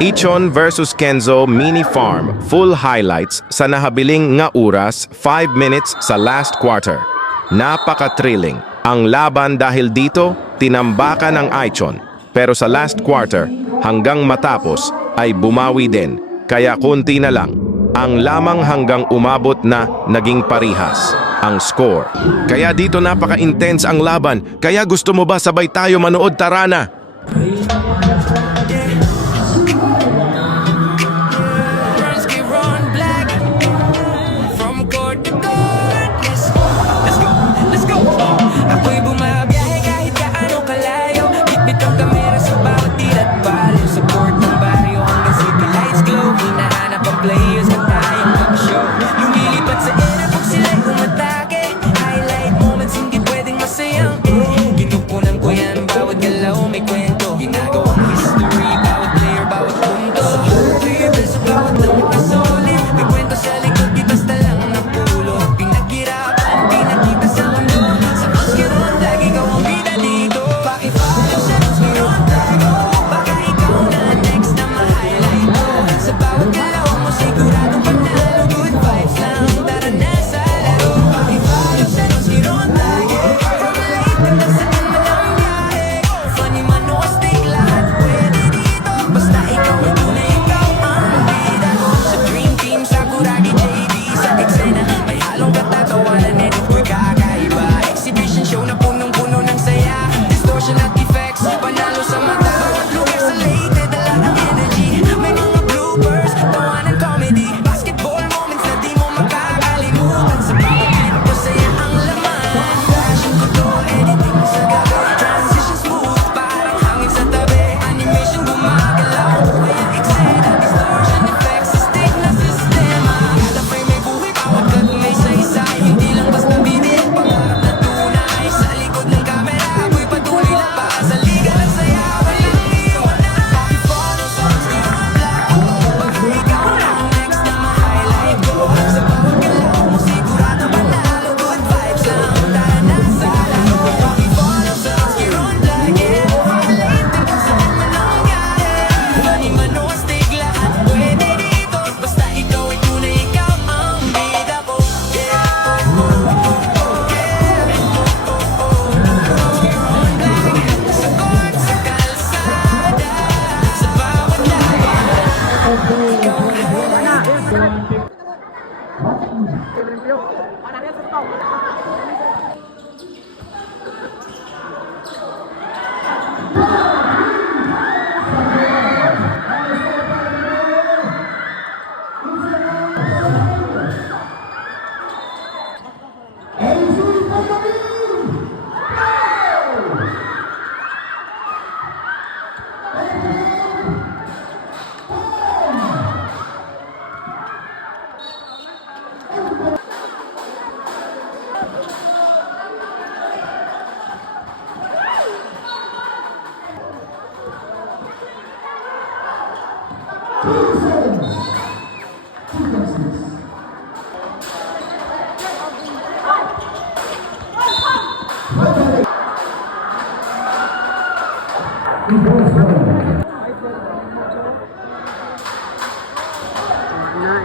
Ichon versus Kenzo Mini Farm, full highlights sa nahabiling nga oras, 5 minutes sa last quarter. Napaka-thrilling. Ang laban dahil dito, tinambakan ng Ichon. Pero sa last quarter, hanggang matapos, ay bumawi din. Kaya konti na lang. Ang lamang hanggang umabot na naging parihas ang score. Kaya dito napaka-intense ang laban. Kaya gusto mo ba sabay tayo manood, tara na?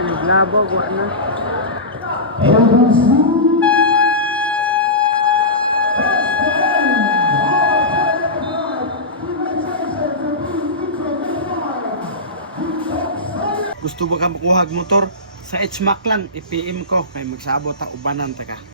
Naglabog, wala na. Gusto ba ka makuha motor? Sa HMAC lang, i-PM ko. May magsabot ang ubanan, taka.